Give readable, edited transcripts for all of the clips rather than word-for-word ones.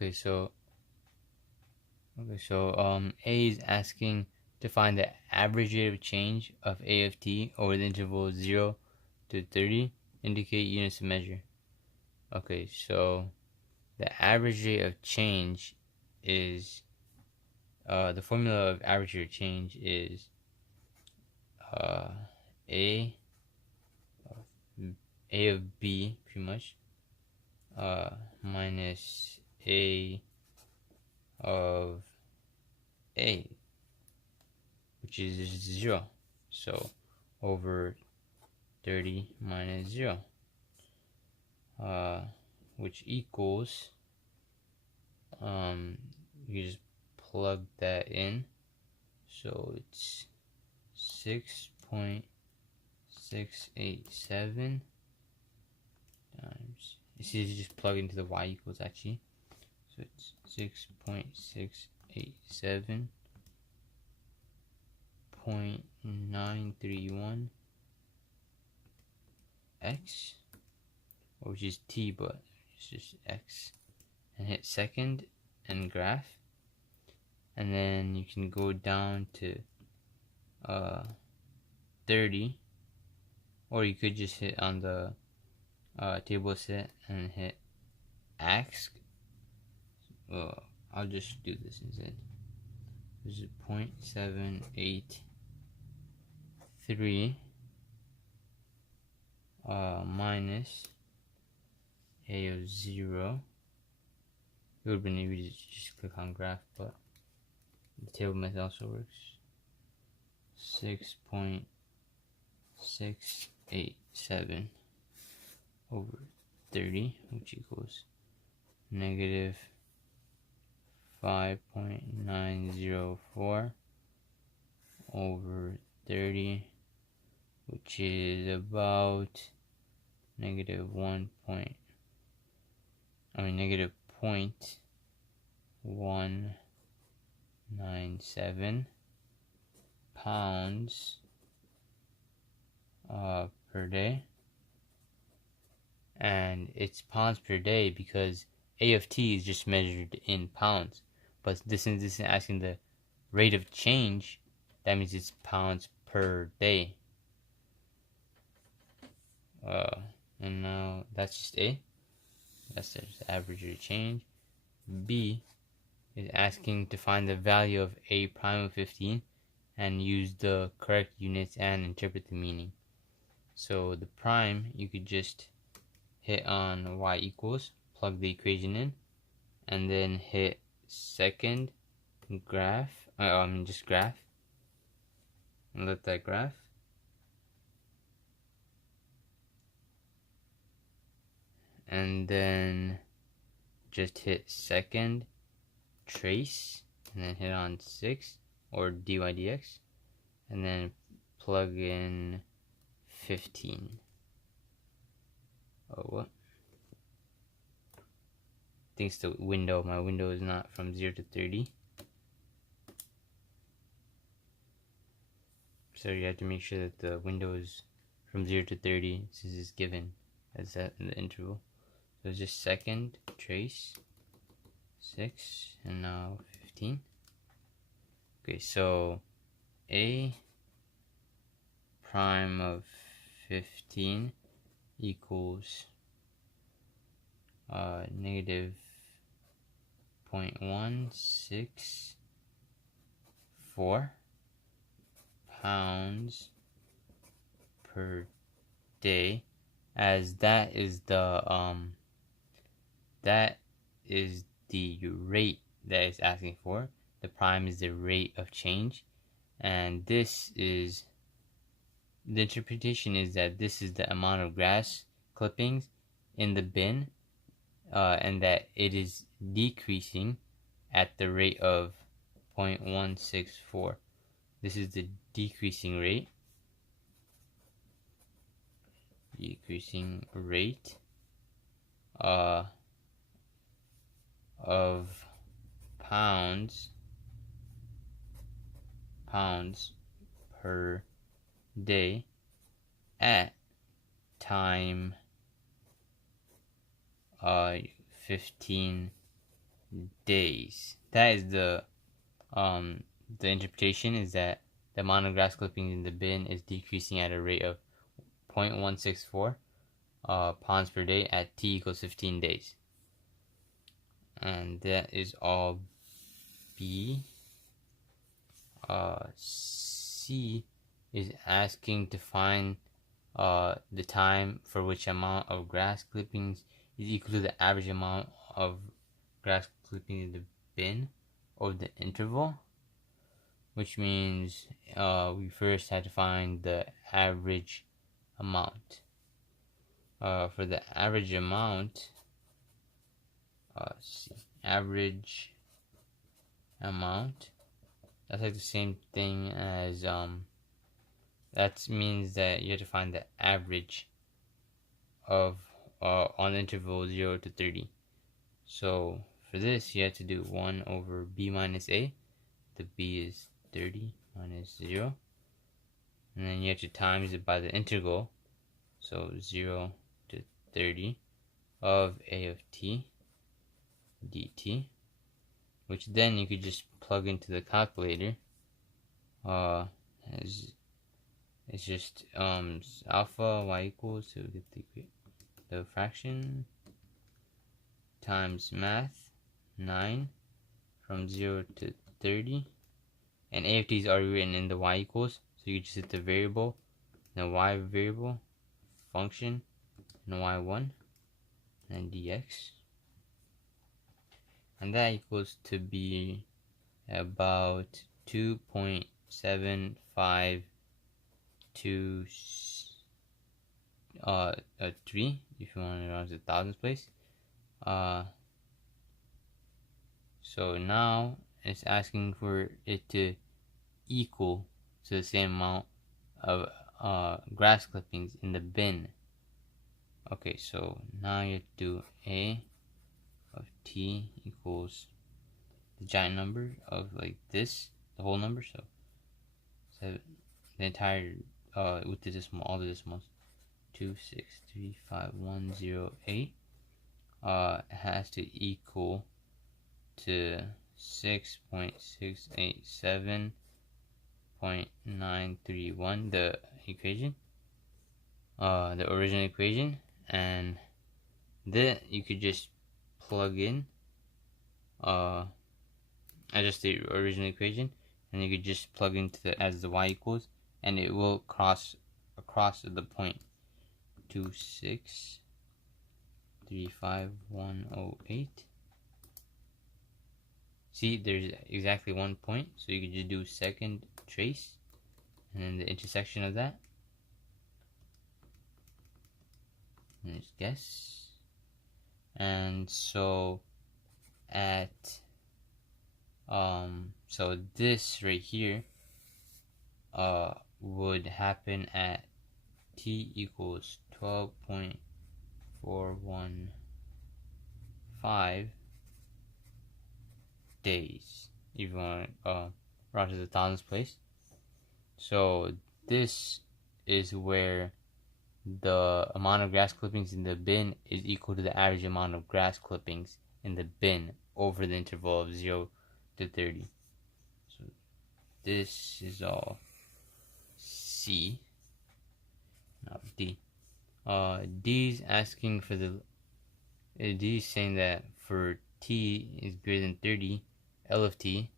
A is asking to find the average rate of change of A of t over the interval 0 to 30. Indicate units of measure. Okay, so the average rate of change is the formula of average rate of change is A of B, pretty much, minus A of A, which is 0. So over 30 minus 0, which equals, you just plug that in. So it's 6.687 times, it's easy to just plug into the y equals actually. So it's 6.687.931 x, which is t, but it's just x, and hit second and graph, and then you can go down to 30, or you could just hit on the table set and hit ask. I'll just do this instead. This is 0.783 minus A of 0. It would have been easy to just click on graph, but the table method also works. 6.687 over 30, which equals negative 5.904 over 30, which is about negative negative 0.197 pounds per day. And it's pounds per day because A of t is just measured in pounds, but this is asking the rate of change. That means it's pounds per day. And now that's just A. That's the average rate of change. B is asking to find the value of A prime of 15 and use the correct units and interpret the meaning. So the prime, you could just hit on y equals, plug the equation in, and then hit second graph, just graph, and let that graph. And then just hit second trace, and then hit on 6 or dy dx, and then plug in 15. Oh, what? I think it's the window. My window is not from 0 to 30. So you have to make sure that the window is from 0 to 30 since it's given as that in the interval. So it's just second trace 6 and now 15. Okay, so A prime of 15 equals negative 0.164 pounds per day, as that is the rate that it's asking for. The prime is the rate of change, and this is the interpretation is that this is the amount of grass clippings in the bin, and that it is decreasing at the rate of 0.164. This is the decreasing rate. Of pounds per day at time 15 days. That is the interpretation is that the amount of grass clippings in the bin is decreasing at a rate of 0.164 pounds per day at t equals 15 days. And that is all B. C is asking to find the time for which amount of grass clippings is equal to the average amount of grass clippings in the bin over the interval, which means we first had to find the average amount. For the average amount, average amount, that's like the same thing as that means that you have to find the average of on the interval 0 to 30. So for this you have to do 1 over b minus a. The b is 30 minus 0, and then you have to times it by the integral, so 0 to 30 of a of t dt, which then you could just plug into the calculator. It's just alpha y equals, so we get the fraction times math 9 from 0 to 30, and a of t is already written in the y equals, so you just hit the variable, the y variable function, and y1, and dx, and that equals to be about 2.752 3 if you want to round to the thousands place. So now it's asking for it to equal to the same amount of grass clippings in the bin. Okay, so now you have to do a of t equals the giant number of like this, the whole number, so the entire with the decimal, all the decimals, 2635108 has to equal to 6.687.931, the equation, the original equation, and then you could just plug in just the original equation, and you could just plug into the as the y equals, and it will cross across the point 2635108. See, there's exactly 1 point, so you could just do second trace and then the intersection of that, and just guess. And so at so this right here would happen at t equals 12.415 days, if you want to round to the thousands place. So this is where the amount of grass clippings in the bin is equal to the average amount of grass clippings in the bin over the interval of 0 to 30. So this is all C, not D. D is asking for the D is saying that for t is greater than 30, L of t,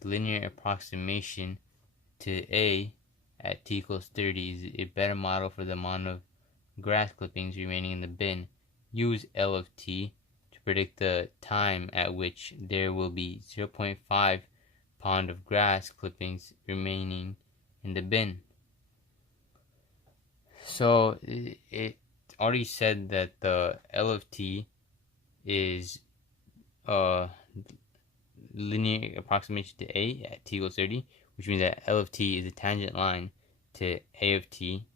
the linear approximation to A at t equals 30 is a better model for the amount of grass clippings remaining in the bin. Use L of t to predict the time at which there will be 0.5 pound of grass clippings remaining in the bin. So it already said that the L of t is linear approximation to A at t equals 30, which means that L of t is a tangent line to A of t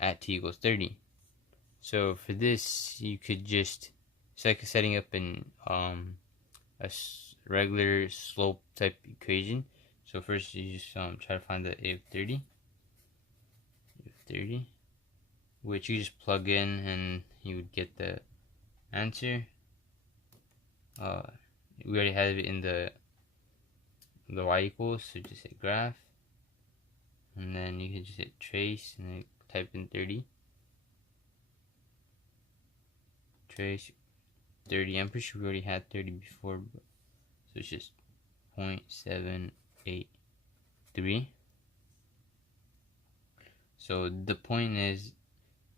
at t equals 30. So for this, you could just, it's like setting up a regular slope type equation. So first you just try to find the A of 30, which you just plug in and you would get the answer. we already have it in the y equals, so just hit graph, and then you can just hit trace and then type in 30. Trace 30. I'm pretty sure we already had 30 before, so it's just 0.783. So the point is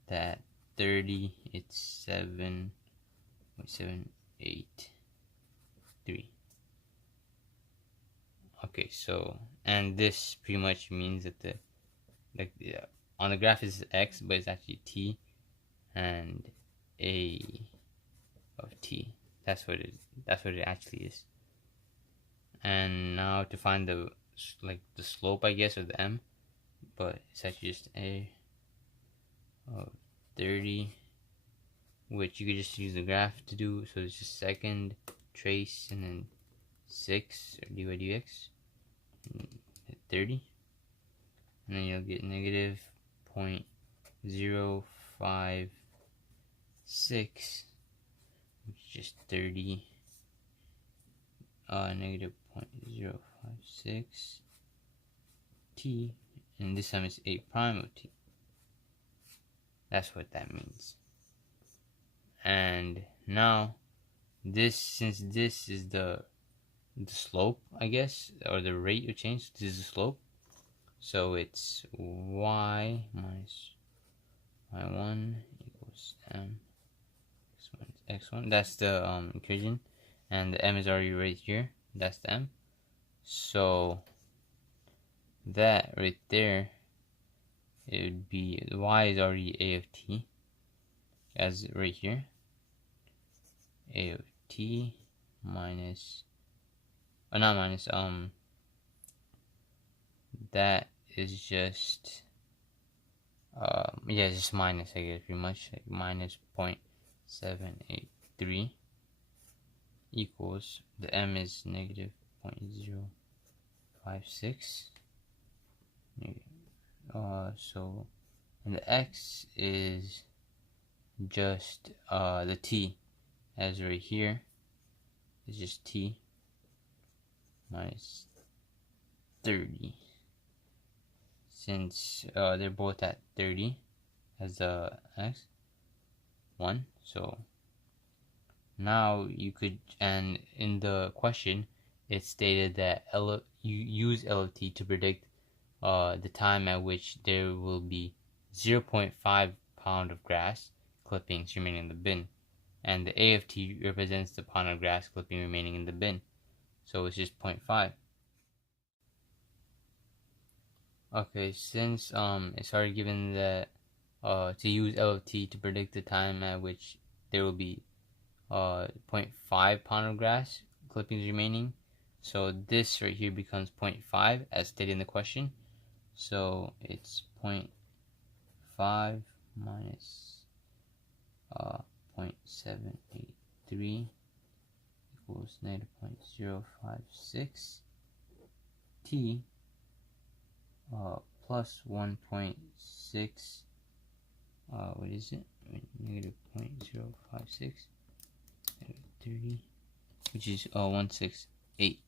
that 30, it's 7.783. Okay, so, and this pretty much means that the on the graph is x, but it's actually t and a of t. That's what it actually is. And now to find the slope, I guess, of the m, but it's actually just a of 30, which you could just use the graph to do. So it's just second, trace, and then 6 or dy dx, and hit 30, and then you'll get negative 0.056, which is just 30, negative 0.056 t, and this time it's 8 prime of t. That's what that means. And now this, since this is the slope, I guess, or the rate of change, this is the slope, so it's y minus y1 equals m x1. That's the equation, and the m is already right here. That's the m. So that right there, it would be y is already a of t, as right here, a of t minus, not minus, that is just yeah, it's just minus, I guess, pretty much, like minus 0.783 equals, the m is negative 0.056, so, and the x is just the t, as right here is just t minus 30, since they're both at 30 as the x 1. So now you could, and in the question it stated that you use L of t to predict the time at which there will be 0.5 pound of grass clippings remaining in the bin, and the a of t represents the pound of grass clipping remaining in the bin, so it's just 0.5. Okay, since it's already given that to use L of t to predict the time at which there will be 0.5 pound of grass clippings remaining, so this right here becomes 0.5 as stated in the question. So it's 0.5 minus 0.783 equals negative 0.056 t plus 1.6, what is it? Negative 0.056, negative 30, which is 168.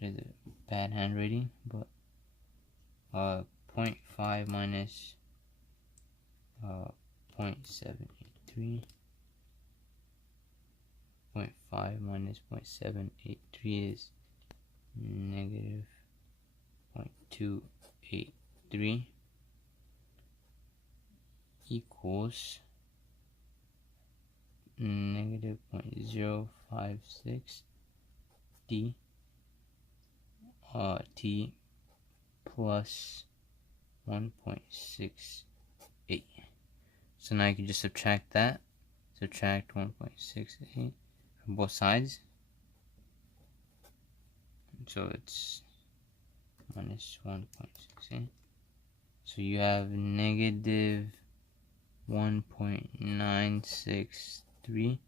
There's a bad handwriting, but 0.5 minus 0.783, 0.5 minus 0.783 is negative 0.283 equals negative 0.056 d t plus 1.68. So now you can just subtract that. Subtract 1.68 from both sides. So it's minus 1.68. So you have negative 1.963,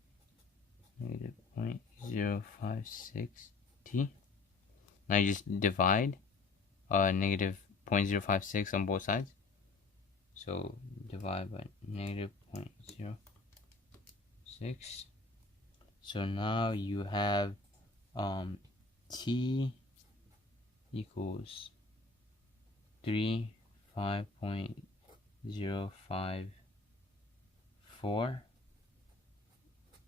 negative 0.056 t. Now you just divide negative 0.056 on both sides. So divide by negative 0.06. So now you have t equals 5.054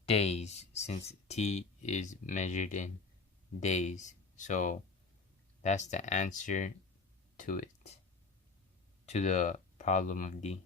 days, since t is measured in days. So that's the answer to it, to the problem of D.